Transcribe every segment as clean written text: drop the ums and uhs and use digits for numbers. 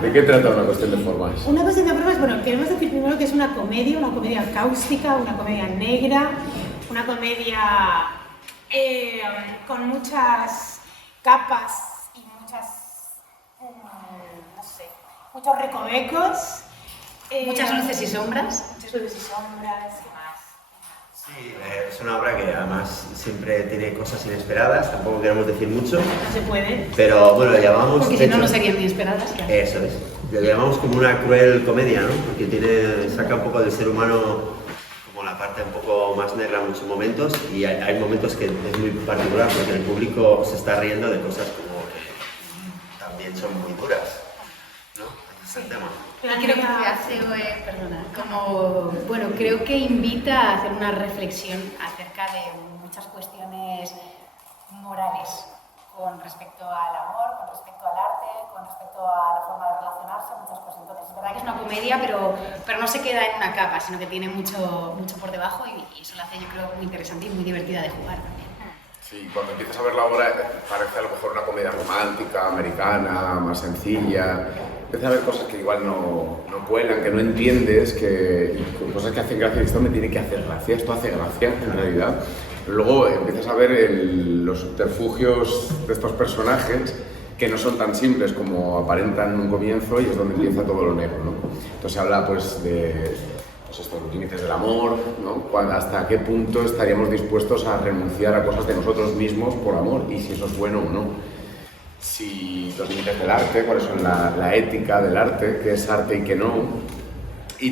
¿De qué trata Una cuestión de formas? Una cuestión de formas, bueno, queremos decir primero que es una comedia cáustica, una comedia negra, una comedia con muchas capas y muchos recovecos. Muchas luces y sombras. Muchas luces y sombras, ¿qué más? Sí, es una obra que además siempre tiene cosas inesperadas, tampoco queremos decir mucho. No se puede. Pero bueno, lo llamamos... Porque si no, no serían ni esperadas. Claro. Eso es. Lo llamamos como una cruel comedia, ¿no? Porque saca un poco del ser humano como la parte un poco más negra en muchos momentos y hay momentos que es muy particular porque el público se está riendo de cosas como que también son muy duras, ¿no? Ese es el tema. Creo que hace, creo que invita a hacer una reflexión acerca de muchas cuestiones morales con respecto al amor, con respecto al arte, con respecto a la forma de relacionarse, muchas cosas. Entonces, es verdad que es una comedia, pero no se queda en una capa, sino que tiene mucho por debajo y eso la hace, yo creo, muy interesante y muy divertida de jugar también. Sí, cuando empiezas a ver la obra parece a lo mejor una comedia romántica, americana, más sencilla. Empiezas a ver cosas que igual no cuelan, que no entiendes, cosas que hacen gracia y esto me tiene que hacer gracia, esto hace gracia en realidad. Pero luego empiezas a ver los subterfugios de estos personajes que no son tan simples como aparentan en un comienzo y es donde empieza todo lo negro, ¿no? Entonces habla pues de los límites del amor, ¿no? Hasta qué punto estaríamos dispuestos a renunciar a cosas de nosotros mismos por amor y si eso es bueno o no. Si los límites del arte, cuáles son la ética del arte, qué es arte y qué no,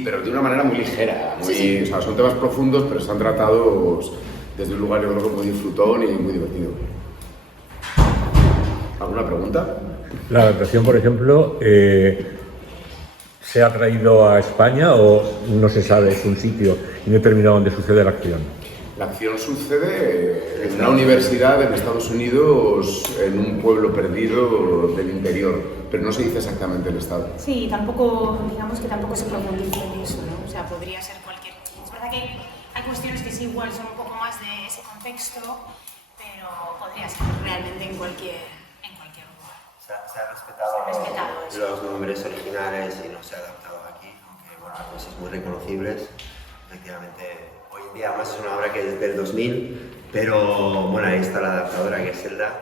pero de una manera muy ligera, O sea, son temas profundos pero están tratados desde un lugar yo creo muy disfrutón y muy divertido. ¿Alguna pregunta? La adaptación, por ejemplo, ¿se ha traído a España o no se sabe, es un sitio indeterminado donde sucede la acción? La acción sucede en una universidad en Estados Unidos, en un pueblo perdido del interior, pero no se dice exactamente el estado. Sí, digamos que tampoco se profundiza en eso, ¿no? O sea, podría ser cualquier... Es verdad que hay cuestiones que sí igual son un poco más de ese contexto, pero podría ser realmente en cualquier lugar. Se ha respetado los nombres originales y no se ha adaptado aquí, aunque bueno, hay cosas muy reconocibles. Efectivamente, hoy en día además es una obra que es del 2000, pero bueno, ahí está la adaptadora que es Zelda,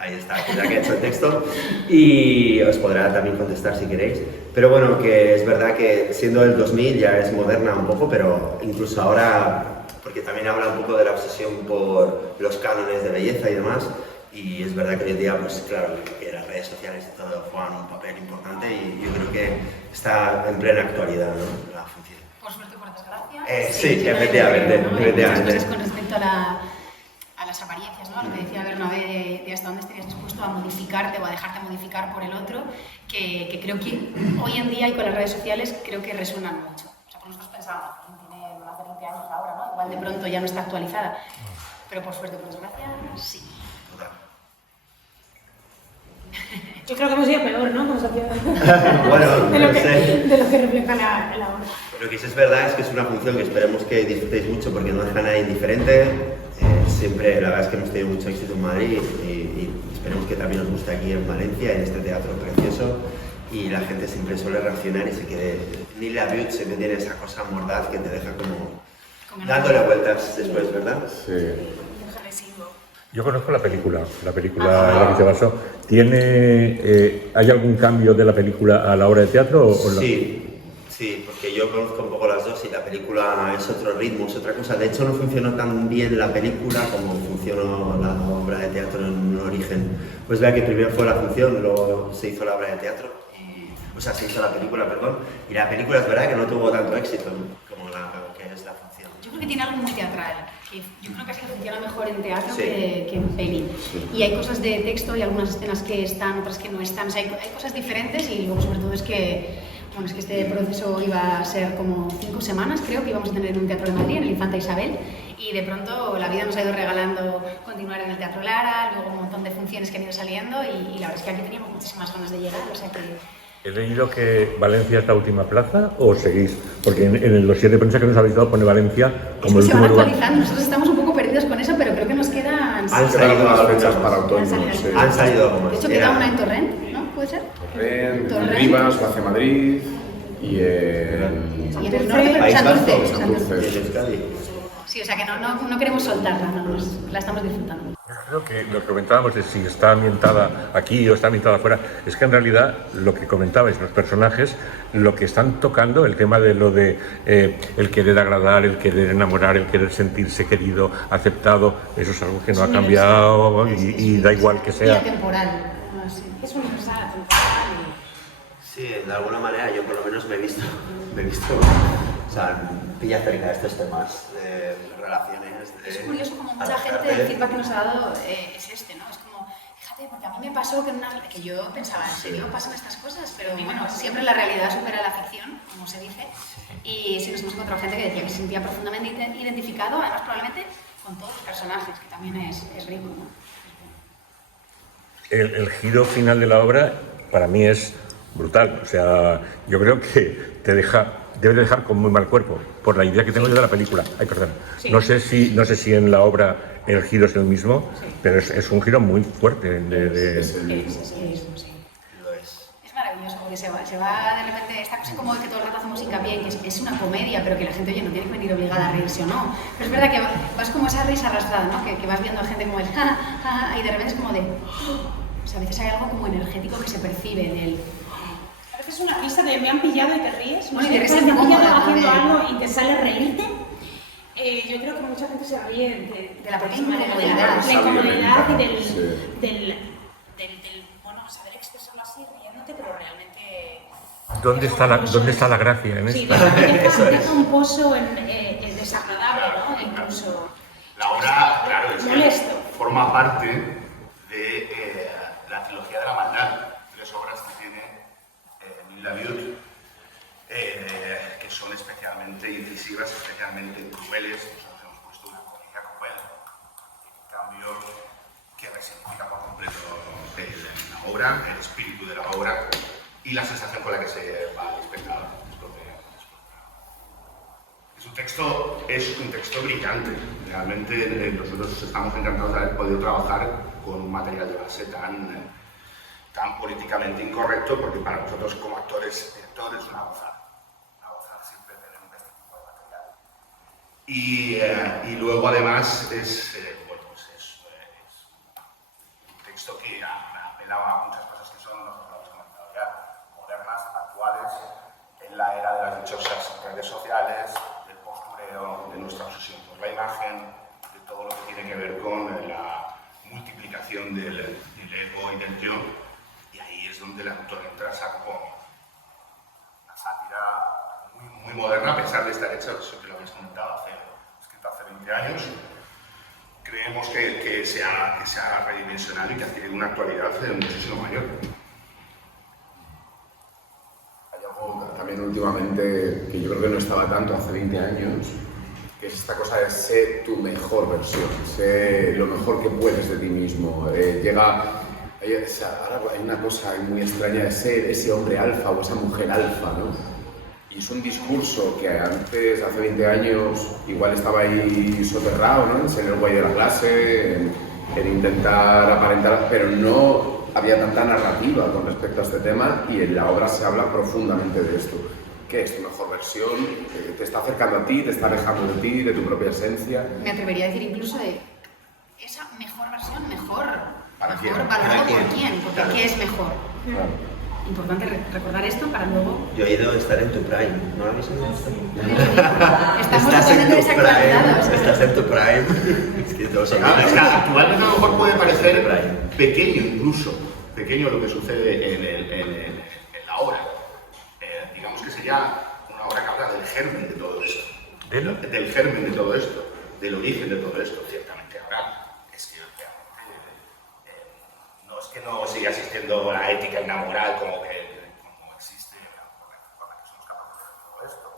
ahí está, que es la que ha hecho el texto y os podrá también contestar si queréis. Pero bueno, que es verdad que siendo del 2000 ya es moderna un poco, pero incluso ahora, porque también habla un poco de la obsesión por los cánones de belleza y demás, y es verdad que hoy en día, pues claro, que las redes sociales y todo juegan un papel importante y yo creo que está en plena actualidad, ¿no? La función. Por suerte, por desgracia. Sí, efectivamente. Muchas cosas con respecto a las apariencias, ¿no? Lo que decía Bernabé de hasta dónde estarías dispuesto a modificarte o a dejarte modificar por el otro, que creo que hoy en día y con las redes sociales creo que resuenan mucho. O sea, por nosotros pensábamos, tiene más de 20 años ahora, ¿no? Igual de pronto ya no está actualizada, pero por suerte, por desgracia, sí. Yo creo que hemos ido peor, ¿no? Bueno, de lo que refleja la obra. Lo que sí es verdad es que es una función que esperemos que disfrutéis mucho porque no deja a nadie indiferente. Siempre, la verdad es que hemos tenido mucho éxito en Madrid y esperemos que también os guste aquí en Valencia, en este teatro precioso. Y la gente siempre suele reaccionar y se quede... Ni la Butte siempre tiene esa cosa mordaz que te deja como dándole vueltas después, ¿verdad? Sí. Yo conozco la película en la que se basó. ¿Hay algún cambio de la película a la obra de teatro o no? Sí, porque yo conozco un poco las dos y la película es otro ritmo, es otra cosa. De hecho, no funcionó tan bien la película como funcionó la obra de teatro en un origen. Pues vea que primero fue la función, luego se hizo la obra de teatro, se hizo la película, perdón. Y la película es verdad que no tuvo tanto éxito, ¿no? Como que es la función. Yo creo que tiene algo muy teatral. Yo creo que así funciona mejor en teatro que en peli. Y hay cosas de texto y algunas escenas que están, otras que no están. O sea, hay cosas diferentes y luego sobre todo es que este proceso iba a ser como 5 semanas, creo que íbamos a tener en un teatro de Madrid, en el Infanta Isabel, y de pronto la vida nos ha ido regalando continuar en el Teatro Lara, luego un montón de funciones que han ido saliendo y la verdad es que aquí teníamos muchísimas ganas de llegar, o sea que... ¿He leído que Valencia es la última plaza o seguís? Porque en los 7 de prensa que nos habéis dado pone Valencia como el último lugar. Se van actualizando, nosotros estamos un poco perdidos con eso, pero creo que nos quedan... Han salido las fechas para otoño. Han salido algo más. De hecho, queda una en Torrent, ¿no? ¿puede ser? Torrent, Rivas, Vacia Madrid y el... Y en el norte, Santurce. Santurce. Sí, o sea que no queremos soltarla, la estamos disfrutando. Creo que lo que comentábamos de si está ambientada aquí o está ambientada afuera, es que en realidad lo que comentabais, los personajes, lo que están tocando, el tema de lo de el querer agradar, el querer enamorar, el querer sentirse querido, aceptado, eso es algo que no ha cambiado y da igual que sea. Y atemporal. Es universal, atemporal. Sí, de alguna manera yo por lo menos me he visto, o sea, pilla cerca de estos temas, de relaciones. Es curioso como mucha gente, el feedback que nos ha dado es este, ¿no? Es como, fíjate, porque a mí me pasó que yo pensaba, ¿en serio pasan estas cosas? Pero bueno, siempre la realidad supera la ficción, como se dice, y sí nos hemos encontrado gente que decía que se sentía profundamente identificado, además probablemente con todos los personajes, que también es rico, ¿no? El giro final de la obra para mí es brutal, o sea, yo creo que debe dejar con muy mal cuerpo, por la idea que tengo yo de la película. Ay, perdón. Sí. No sé si en la obra el giro es el mismo, pero es un giro muy fuerte. Es el mismo. Sí. Es maravilloso porque se va de repente, esta cosa como de que todo el rato hacemos hincapié en que es una comedia, pero que la gente, oye, no tiene que venir obligada a reírse o no. Pero es verdad que vas como esa risa arrastrada, ¿no? Que vas viendo a gente como el y de repente es como de... O sea, a veces hay algo como energético que se percibe en él. A veces una risa de me han pillado y te ríes. Bueno, y te ríes me han pillado incómoda haciendo también. algo y te sale reírte. Yo creo que mucha gente se ríe De la propia incomodidad incomodidad. y del, Sí. del, bueno, saber expresarlo así, riéndote, pero realmente... ¿Dónde está la gracia en Sí, esto? deja un pozo desagradable, ¿no? Incluso... La obra, claro, es molesto. que forma parte de la trilogía de la maldad, 3 obras que tiene Emile Laville, que son especialmente incisivas, especialmente crueles. Nosotros hemos puesto una comedia cruel, en cambio, que resignifica por completo la obra, el espíritu de la obra y la sensación con la que se va al espectador. Es un texto brillante. Realmente nosotros estamos encantados de haber podido trabajar con un material de base tan políticamente incorrecto, porque para nosotros como actores, directores, es una gozada siempre tener este tipo de material. Y luego además es un texto que apelaba a muchas cosas que son, nosotros lo hemos comentado ya, modernas, actuales, en la era de las dichosas redes sociales, del postureo, de nuestra obsesión por la imagen, de todo lo que tiene que ver con la multiplicación del ego y del yo. Y ahí es donde el autor entra a saco, una sátira muy moderna, a pesar de estar hecha, eso que lo habéis comentado, escrito hace 20 años. Creemos que se ha redimensionado y que ha adquirido una actualidad muchísimo mayor. Hay algo también últimamente que yo creo que no estaba tanto hace 20 años, que es esta cosa de ser tu mejor versión, ser lo mejor que puedes de ti mismo. Ahora hay una cosa muy extraña de ser ese hombre alfa o esa mujer alfa, ¿no? Y es un discurso que antes, hace 20 años, igual estaba ahí soterrado, ¿no? En ser el guay de la clase, en intentar aparentar, pero no había tanta narrativa con respecto a este tema, y en la obra se habla profundamente de esto. ¿Qué es tu mejor versión? ¿Te está acercando a ti? ¿Te está alejando de ti, de tu propia esencia? Me atrevería a decir incluso de esa mejor versión, mejor quién? valorado ¿Para quién? por quién, porque Claro. ¿qué es mejor? Claro. Importante recordar esto para luego... Yo he ido a estar en tu prime, ¿no lo habéis oído esto? Estamos Estás en totalmente tu desactualizados. prime, estás en tu prime. Es que todos son Es que actualmente a lo mejor puede parecer Brian. pequeño incluso, pequeño lo que sucede en la obra. Digamos que sería una obra que habla del germen de todo esto. Del germen de todo esto, del origen de todo esto, ciertamente. Ahora, es que no es que no siga existiendo la ética y la moral como existe, con la que somos capaces de hacer todo esto,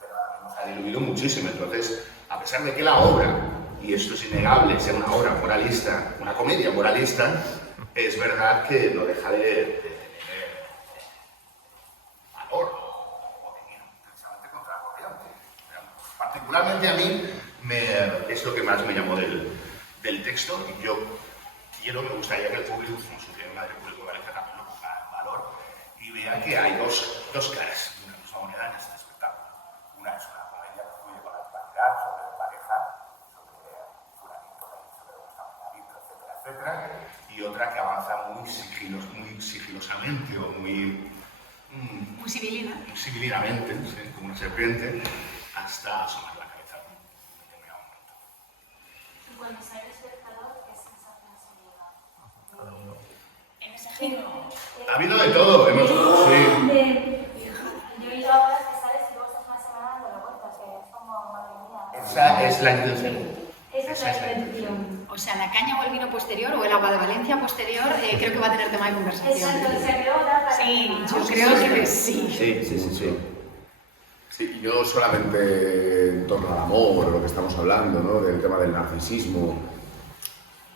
pero ahora mismo se ha diluido muchísimo. Entonces, a pesar de que la obra, y esto es innegable, sea una obra moralista, una comedia moralista, es verdad que no deja de tener valor o de ir precisamente contra la corriente. Particularmente a mí es lo que más me llamó del texto, y yo me gustaría que el público, como sucede en Madrid Público Valencia, también lo ponga en valor. vea que hay dos caras de una misma moneda en este espectáculo. Una es una comedia que fluye con la actualidad, sobre pareja, sobre fulanito, sobre nuestra fulanito, etcétera, etcétera, y otra que avanza muy sigilosamente o muy sibilinamente, ¿sí? Como una serpiente, hasta asomar la cabeza en un determinado momento. Y cuando sale el espectador, ¿qué sensación se lleva? En ese género. Ha habido de todo, hemos... Sí. Yo he ido a horas que sales y luego estás una semana dando vueltas, que es como, madre mía. Esa es la intención. Esa es la intención. O sea, la caña o el vino posterior o el agua de Valencia posterior creo que va a tener tema de conversación. Exacto, se creó dar la Sí, yo creo que sí. Sí. Sí, y no solamente en torno al amor, lo que estamos hablando, ¿no? Del tema del narcisismo,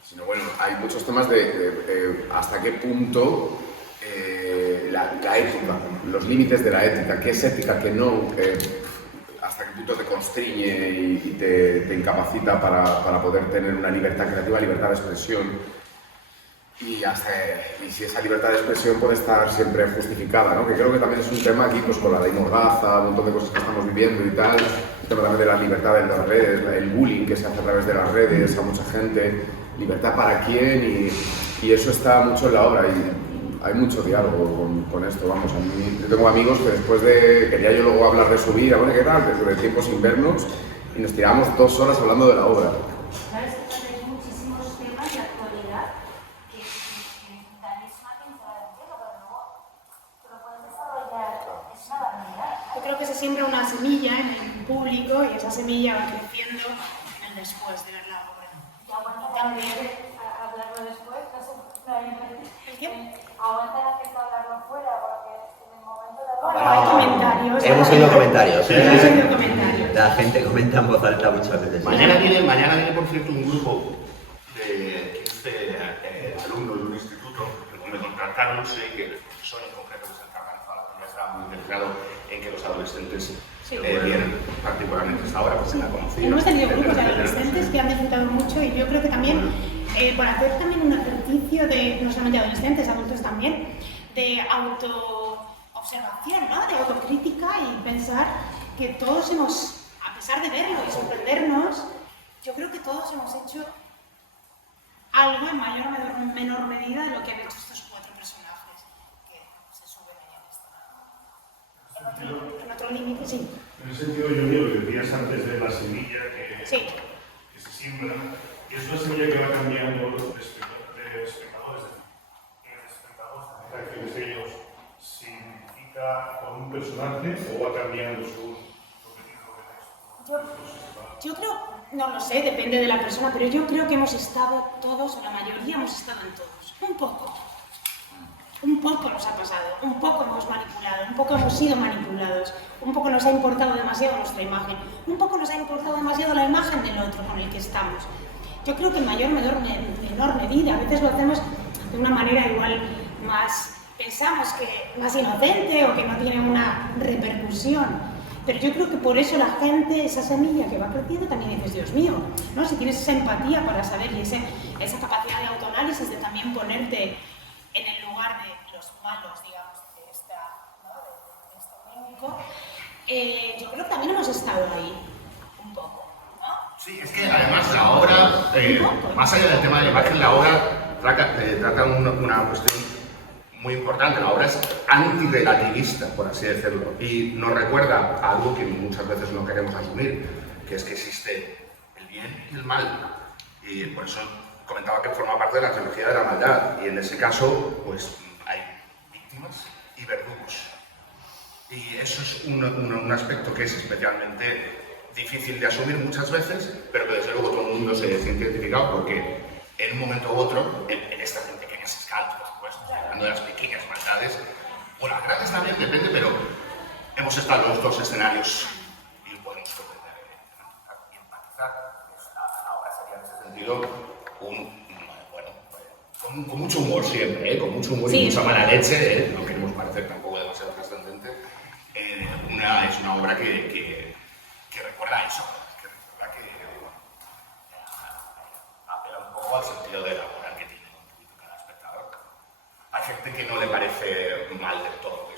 sino bueno, hay muchos temas de hasta qué punto la ética, los límites de la ética, qué es ética, qué no, hasta qué punto te constriñe y te incapacita para poder tener una libertad creativa, libertad de expresión. Y si esa libertad de expresión puede estar siempre justificada, ¿no? Que creo que también es un tema aquí, pues con la ley Mordaza, un montón de cosas que estamos viviendo y tal, el tema también de la libertad de las redes, el bullying que se hace a través de las redes a mucha gente, libertad para quién, y eso está mucho en la obra y hay mucho diálogo con esto, vamos, a mí, yo tengo amigos que después quería yo luego hablar de su vida, bueno, ¿qué tal? Desde tiempo sin vernos, y nos tiramos 2 horas hablando de la obra. ¿Sabes que hay muchísimos temas de actualidad que daréis una pincelada entera, pero luego tú lo puedes desarrollar? Es una barbaridad. Yo creo que se siembra una semilla en el público y esa semilla va creciendo en el después de ver la obra. Y aguanta También. hablarlo después, no sé, no hay... ¿Qué? Aguanta la gente hablarlo fuera, porque en el momento de Bueno, hay comentarios. Hemos oído comentarios. Hemos oído comentarios. La gente comenta en voz alta muchas veces. Mañana viene, por cierto, un grupo de 15 alumnos de un instituto que me contactaron, sé que el profesor en concreto que se encarga de la actividad estaba muy interesado en que los adolescentes vieran particularmente esta obra, pues se la conocían. Hemos tenido grupos de adolescentes que han disfrutado mucho y yo creo que también, por hacer también un ejercicio de, no solamente adolescentes, adultos también, de autoobservación, ¿no? De autocrítica y pensar que todos hemos, a pesar de verlo y sorprendernos, yo creo que todos hemos hecho algo en mayor o menor medida de lo que han hecho estos 4 personajes que se suben ahí en en otro límite, sí. En ese sentido, yo lo que decías antes de la semilla que se siembra, y es una semilla que va cambiando de espectadores a reacciones de ellos, ¿se identifica con un personaje o va cambiando su objetivo de texto? Yo creo, no lo sé, depende de la persona, pero yo creo que hemos estado todos, o la mayoría hemos estado en todos, un poco. Un poco nos ha pasado, un poco hemos manipulado, un poco hemos sido manipulados, un poco nos ha importado demasiado nuestra imagen, un poco nos ha importado demasiado la imagen del otro con el que estamos. Yo creo que en mayor o menor medida, a veces lo hacemos de una manera igual más, pensamos que más inocente o que no tiene una repercusión, pero yo creo que por eso la gente, esa semilla que va creciendo, también dices, Dios mío, ¿no? Si tienes esa empatía para saber y esa capacidad de autoanálisis, de también ponerte en el lugar de los malos, digamos, de este médico, yo creo que también hemos estado ahí, un poco, ¿no? Sí, es que además la obra, más allá del tema de la imagen, la obra trata una cuestión muy importante. La obra es antirrelativista, por así decirlo, y nos recuerda a algo que muchas veces no queremos asumir, que es que existe el bien y el mal, y por eso comentaba que forma parte de la trilogía de la maldad, y en ese caso pues hay víctimas y verdugos, y eso es un aspecto que es especialmente difícil de asumir muchas veces, pero que desde luego todo el mundo se siente identificado, porque en un momento u otro, en estas pequeñas escalas, por supuesto, hablando de las pequeñas maldades, o las grandes también, depende, pero hemos estado en los 2 escenarios y podemos comprender y empatizar. La obra sería en ese sentido con mucho humor siempre, con mucho humor y mucha mala leche, no queremos parecer tampoco demasiado trascendente. Es una obra que recuerda eso, que recuerda que apela un poco al sentido de la moral que tiene un poquito cada espectador. Hay gente que no le parece mal del todo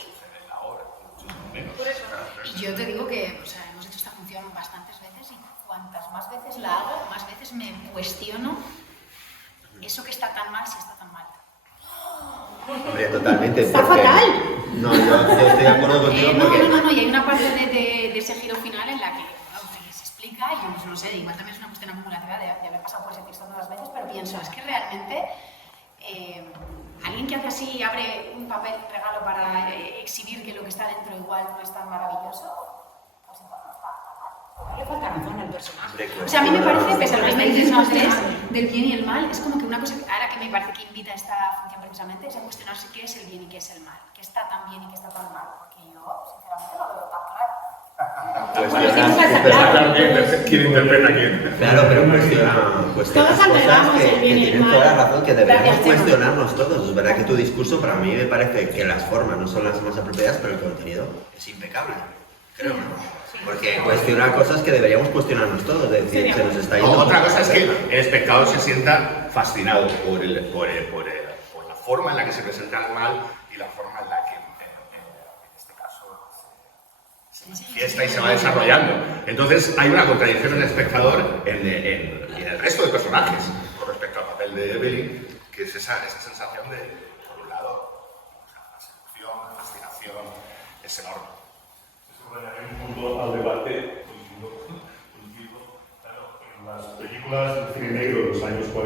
menos. Y yo te digo que, o sea, hemos hecho esta función bastantes veces y cuantas más veces la hago, más veces me cuestiono eso que está tan mal, si está tan mal. Hombre, totalmente. ¡Está fatal! No, yo estoy de acuerdo contigo porque... No, y hay una parte de ese giro final en la que, bueno, que se explica, y yo no sé, igual también es una cuestión acumulativa de haber pasado por ese texto todas las veces, pero pienso, es que realmente alguien que hace así abre un papel regalo para exhibir que lo que está dentro igual no es tan maravilloso, pues igual no está. Le falta razón al personaje. O sea, a mí me parece, pese a lo que me dices los tres, del bien y el mal, es como que una cosa, ahora que me parece que invita a esta función precisamente, es a cuestionarse qué es el bien y qué es el mal, qué está tan bien y qué está tan mal, porque yo, sinceramente, no lo veo tan claro. ¿Quién interpreta quién? Claro, pero cuestiona Todos alteramos cosas el bien y que el tienen mal. toda la razón, que deberíamos Gracias, Chema. cuestionarnos todos. Es verdad que tu discurso, para mí me parece que las formas no son las más apropiadas, pero el contenido es impecable, creo, ¿no? Porque cuestiona cosas que deberíamos cuestionarnos todos, es decir, se nos está yendo... Otra cosa es que el espectador se sienta fascinado por la forma en la que se presenta el mal y la forma en la que, en este caso, se manifiesta y se va desarrollando. Entonces hay una contradicción en el espectador y en el resto de personajes con respecto al papel de Evelyn, que es esa sensación de, por un lado, la seducción, la fascinación, es enorme. Añadir un punto al debate contigo. Claro, en las películas del cine negro de los años 40-50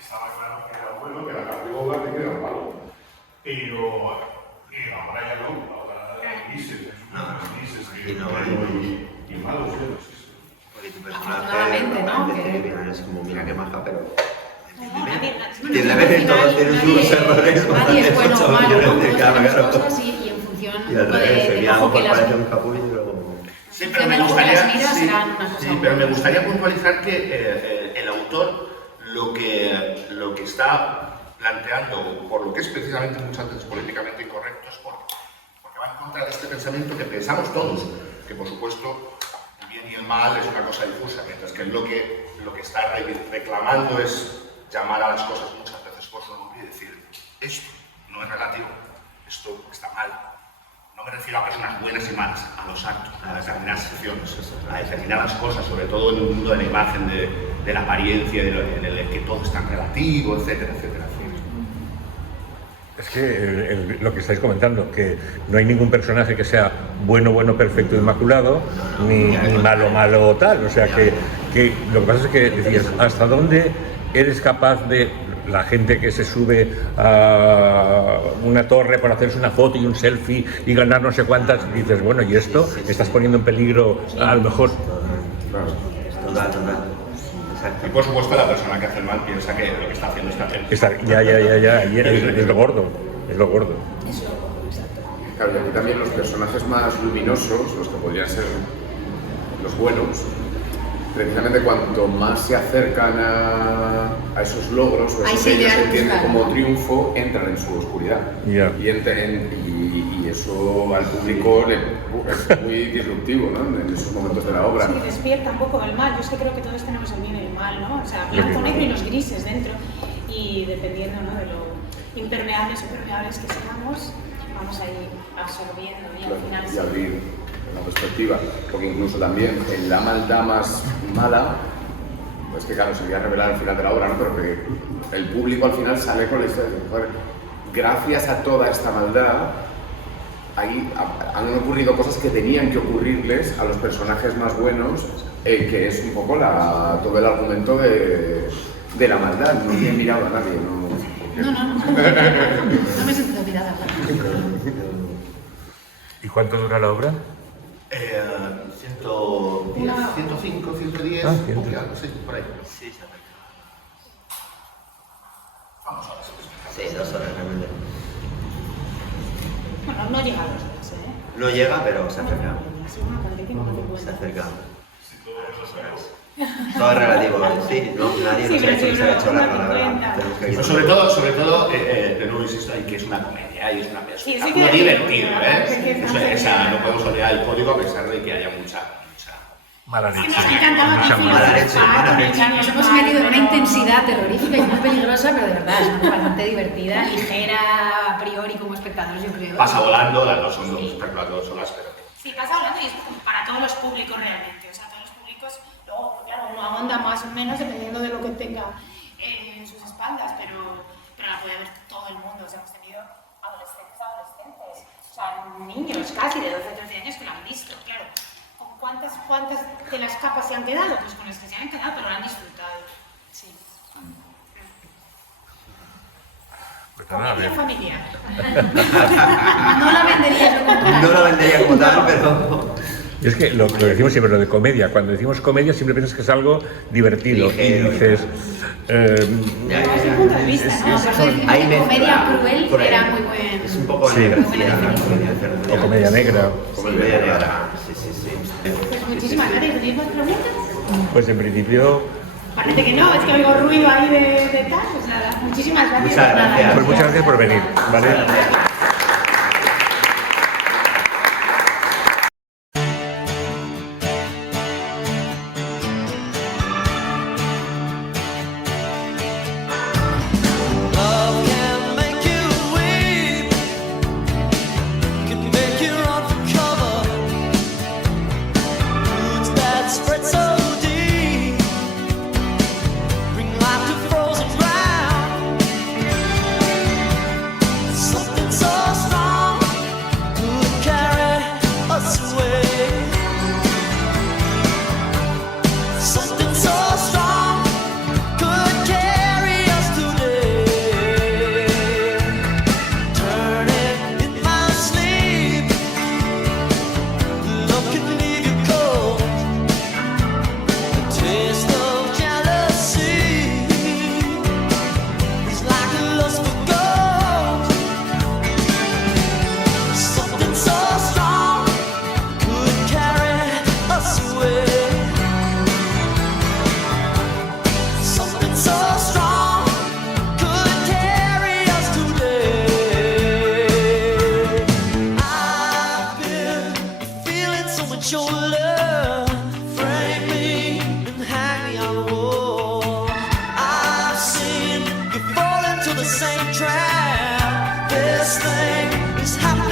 estaba claro que era bueno, que era Humphrey Bogart y que era malo. Pero ahora ya no, ahora hay grises, hay grises y malos. Porque tu personaje Afortunadamente, ¿no? es como, mira qué maja, pero... Tiene todos tienen sus errores. Nadie es bueno o malo, ¿no? Todos Claro, tenemos claro. cosas y en función Y al revés, del el ojo que las parece un capullo y luego... Sí, pero me las gustaría, miras serán una cosa sí, pero me gustaría puntualizar que el autor lo que está planteando, por lo que es precisamente muchas veces políticamente incorrecto, es porque va en contra de este pensamiento que pensamos todos, que por supuesto el bien y el mal es una cosa difusa, mientras que lo que está reclamando es llamar a las cosas muchas veces por su nombre y decir, esto no es relativo, esto está mal. No me refiero a personas buenas y malas, a los actos, a determinadas acciones, a determinadas cosas, sobre todo en un mundo de la imagen, de la apariencia, en el que todo es tan relativo, etcétera, etcétera. Es que lo que estáis comentando, que no hay ningún personaje que sea bueno, perfecto, inmaculado, ni malo, malo tal. O sea que lo que pasa es que decías, ¿hasta dónde eres capaz de la gente que se sube a una torre para hacerse una foto y un selfie y ganar no sé cuántas? Y dices, bueno, ¿y esto? Estás poniendo en peligro a lo mejor. Total. Exacto. Y por supuesto la persona que hace el mal piensa que lo que está haciendo está bien. Ya, y es lo gordo, es lo gordo. Claro, y aquí también los personajes más luminosos, los que podrían ser los buenos, precisamente cuanto más se acercan a esos logros o esos que ellos entienden como triunfo, entran en su oscuridad. Yeah. Y eso al público es muy disruptivo, ¿no? En esos momentos de la obra. Sí, despierta un poco el mal. Yo es que creo que todos tenemos el bien y el mal, ¿no? O sea, blanco, negro y los grises dentro. Y dependiendo, ¿no?, de lo impermeables o permeables que seamos, vamos a ir absorbiendo y al final... Y abrir la perspectiva, porque incluso también en la maldad más mala, pues que claro, se voy a revelar al final de la obra, ¿no? Pero que el público al final sale con la historia de, joder, gracias a toda esta maldad, ahí han ocurrido cosas que tenían que ocurrirles a los personajes más buenos, que es un poco todo el argumento de la maldad. No he mirado a nadie, ¿no? No me he sentido mirada. ¿Y cuánto dura la obra? 110, 105, 110, un poquito, sí, por ahí. Sí, se acerca. Vamos a ver. Sí, 2 horas realmente. Bueno, no llega a los días, ¿eh? No llega, pero se acerca. Sí, una 45, 50. Se acerca. Todo es relativo, sí, no, nadie nos ha dicho que se ha hecho la palabra. Pues sobre todo, de nuevo insisto, en que es una comedia y es una Sí, muy que divertido, es ¿eh? No podemos olvidar el código a pesar de que haya mucha Mala leche. Nos ha encantado Mucha aquí, mala leche, mala leche. Nos hemos metido en una intensidad terrorífica y muy peligrosa, pero de verdad es bastante divertida, ligera a priori como espectadores, yo creo. Pasa volando, las dos son 2 películas, 2 horas, pero... Sí, pasa hablando y es para todos los públicos realmente. O sea, todos los públicos, luego, claro, uno aguanta más o menos dependiendo de lo que tenga en sus espaldas, pero la puede ver todo el mundo. O sea, hemos tenido adolescentes, o sea, niños casi de 12 o 13 años que lo han visto, claro. ¿Con cuántas de las capas se han quedado? Pues con las que se han quedado, pero lo han disfrutado. Sí. Pues nada, a ver. Familiar. No la vendería yo como tal. No la vendería como tal, pero... Y es que lo decimos siempre, lo de comedia. Cuando decimos comedia siempre piensas que es algo divertido. Ligero, y dices... Desde el punto de vista, ¿no? Por eso decimos Hay que comedia mezcla, cruel era muy buen... Es un poco Sí. negra, Buena definición. O comedia negra. Comedia negra, sí. Pues muchísimas gracias. ¿Tenéis más preguntas? Pues en principio... Parece que no, es que oigo ruido ahí de tal. O sea, muchísimas gracias. Muchas por nada. gracias. Pues muchas gracias por venir, ¿vale? Love can make you weep, can make you run for cover. Roots that spread so deep, bring life to frozen ground. Something so strong could carry us away. Something so strong could carry us today. Turn it in my sleep. Love can leave you cold. The taste of jealousy is like a lust for gold. Something so strong could carry us away. Something so strong could carry us today. I've been feeling so much your love, frame me and hang me on the wall. I've seen you fall into the same trap. This thing is happening